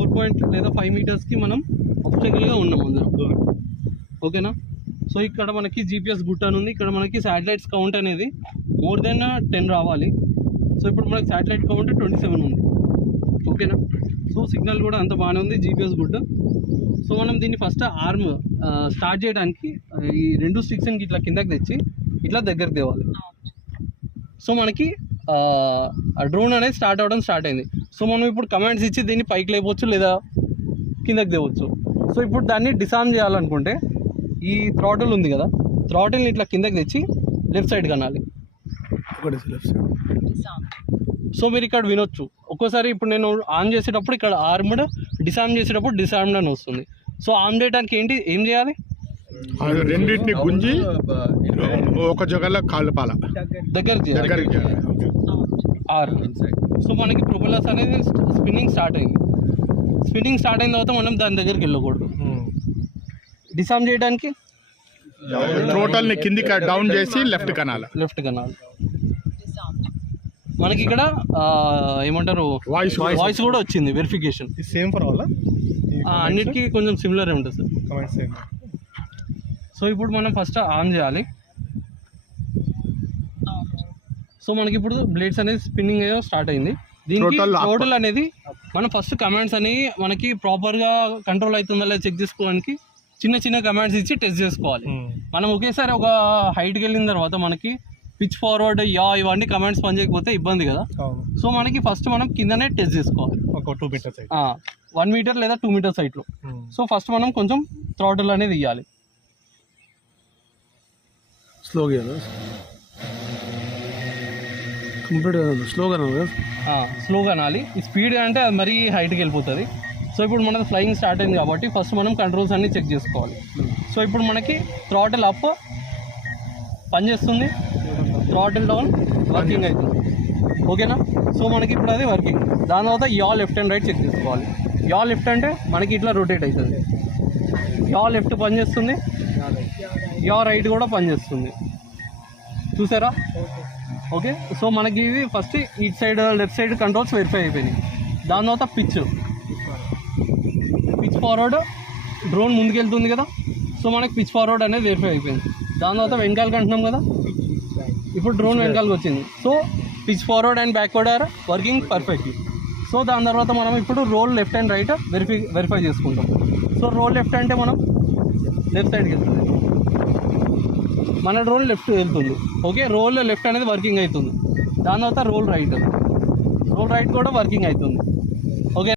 4 లేదా 5 మీటర్స్కి మనం ఆబ్స్టకిల్గా ఉన్నాం అందరం. ఓకేనా. సో ఇక్కడ మనకి జీపీఎస్ గుట్ట అని ఉంది. ఇక్కడ మనకి శాటిలైట్స్ కౌంట్ అనేది మోర్ దెన్ 10 రావాలి. సో ఇప్పుడు మనకి శాటిలైట్ కౌంట్ 27 ఉంది. ఓకేనా. సో సిగ్నల్ కూడా అంత బాగానే ఉంది, జీపీఎస్ గుడ్. సో మనం దీన్ని ఫస్ట్ ఆర్మ్ స్టార్ట్ చేయడానికి ఈ 2 స్టిక్స్ని ఇట్లా కిందకి తెచ్చి ఇట్లా దగ్గరికి తేవాలి. సో మనకి డ్రోన్ అనేది స్టార్ట్ అయింది. సో మనం ఇప్పుడు కమాండ్స్ ఇచ్చి దీన్ని పైకి లేపవచ్చు లేదా కిందకి తేవచ్చు. సో ఇప్పుడు దాన్ని డిసార్మ్ చేయాలనుకుంటే ఈ థ్రాటిల్ ఉంది కదా, థ్రాటిల్ని ఇట్లా కిందకి తెచ్చి లెఫ్ట్ సైడ్ కనాలి. సో మీరు ఇక్కడ వినొచ్చు ఒక్కోసారి ఇప్పుడు నేను ఆన్ చేసేటప్పుడు ఇక్కడ ఆర్మ్డ్, డిసార్మ్ చేసేటప్పుడు డిసార్మ్డ్ అని వస్తుంది. సో ఆన్ చేయడానికి ఏం చేయాలి? రెండింటిని గుంజి ఒక జగలో కాలుపాల దగ్గర ఆర్. సో మనకి ప్రొపెల్లర్స్ అనేది స్పిన్నింగ్ స్టార్ట్ అయింది. స్పిన్నింగ్ స్టార్ట్ అయిన తర్వాత మనం దాని దగ్గరికి వెళ్ళకూడదు. డిసార్మ్ చేయడానికి టోటల్ని కిందికి డౌన్ చేసి లెఫ్ట్ కనాలి. మనకి ఇక్కడ ఏమంటారు వాయిస్ కూడా వచ్చింది, వెరిఫికేషన్. సేమ్ ఫర్ ఆల్ అన్నిటికీ కొంచెం సిమిలర్ ఉంటుంది సార్. సో ఇప్పుడు మనం ఫస్ట్ ఆన్ చేయాలి. సో మనకి ఇప్పుడు బ్లేడ్స్ అనేది స్పిన్నింగ్ అయ్యో స్టార్ట్ అయింది. దీనికి టోటల్ అనేది మనం ఫస్ట్ కమాండ్స్ అని మనకి ప్రాపర్గా కంట్రోల్ అవుతుందా లేదా చెక్ చేసుకోవడానికి చిన్న కమాండ్స్ ఇచ్చి టెస్ట్ చేసుకోవాలి. మనం ఒకేసారి ఒక హైట్కి వెళ్ళిన తర్వాత మనకి పిచ్ ఫార్వర్డ్ ఇవన్నీ కమాండ్స్ పనిచేయకపోతే ఇబ్బంది కదా. సో మనకి ఫస్ట్ మనం కిందనే టెస్ట్ చేసుకోవాలి, ఒక 2 మీటర్స్ 1 మీటర్ లేదా 2 మీటర్స్ హైట్లో. సో ఫస్ట్ మనం కొంచెం థ్రాటిల్ అనేది ఇవ్వాలి. స్లోగా అనాలి. ఈ స్పీడ్ అంటే అది మరీ హైట్కి వెళ్ళిపోతుంది. సో ఇప్పుడు మనది ఫ్లయింగ్ స్టార్ట్ అయింది కాబట్టి ఫస్ట్ మనం కంట్రోల్స్ అన్నీ చెక్ చేసుకోవాలి. సో ఇప్పుడు మనకి థ్రాటిల్ అప్ పనిచేస్తుంది, థ్రాటిల్ డౌన్ వర్కింగ్ అవుతుంది. ఓకేనా. సో మనకి ఇప్పుడు అది వర్కింగ్. దాని తర్వాత yaw left and right check చేసుకోవాలి. యా లెఫ్ట్ అంటే మనకి ఇట్లా రొటేట్ అవుతుంది. యా లెఫ్ట్ పనిచేస్తుంది, యా రైట్ కూడా పనిచేస్తుంది. చూసారా? ఓకే. సో మనకి ఇవి ఫస్ట్ ఇటు side left side controls verify అయిపోయినాయి. దాని తర్వాత పిచ్ ఫార్వర్డ్, డ్రోన్ ముందుకెళ్తుంది కదా. సో మనకి పిచ్ ఫార్వర్డ్ అనేది వెరిఫై అయిపోయింది. దాని తర్వాత వెనకాలకి అంటున్నాం కదా, ఇప్పుడు డ్రోన్ వెనకాలకి వచ్చింది. So pitch forward and backward are working perfectly. So దాని తర్వాత మనం ఇప్పుడు roll left and right verify చేసుకుంటాం. సో రోల్ లెఫ్ట్ అంటే మనం లెఫ్ట్ సైడ్కి వెళ్తుంది, మన రోల్ లెఫ్ట్ వెళ్తుంది. ఓకే. రోల్ లెఫ్ట్ అనేది వర్కింగ్ అవుతుంది. దాని తర్వాత రోల్ రైట్ కూడా వర్కింగ్ అవుతుంది. ఓకే.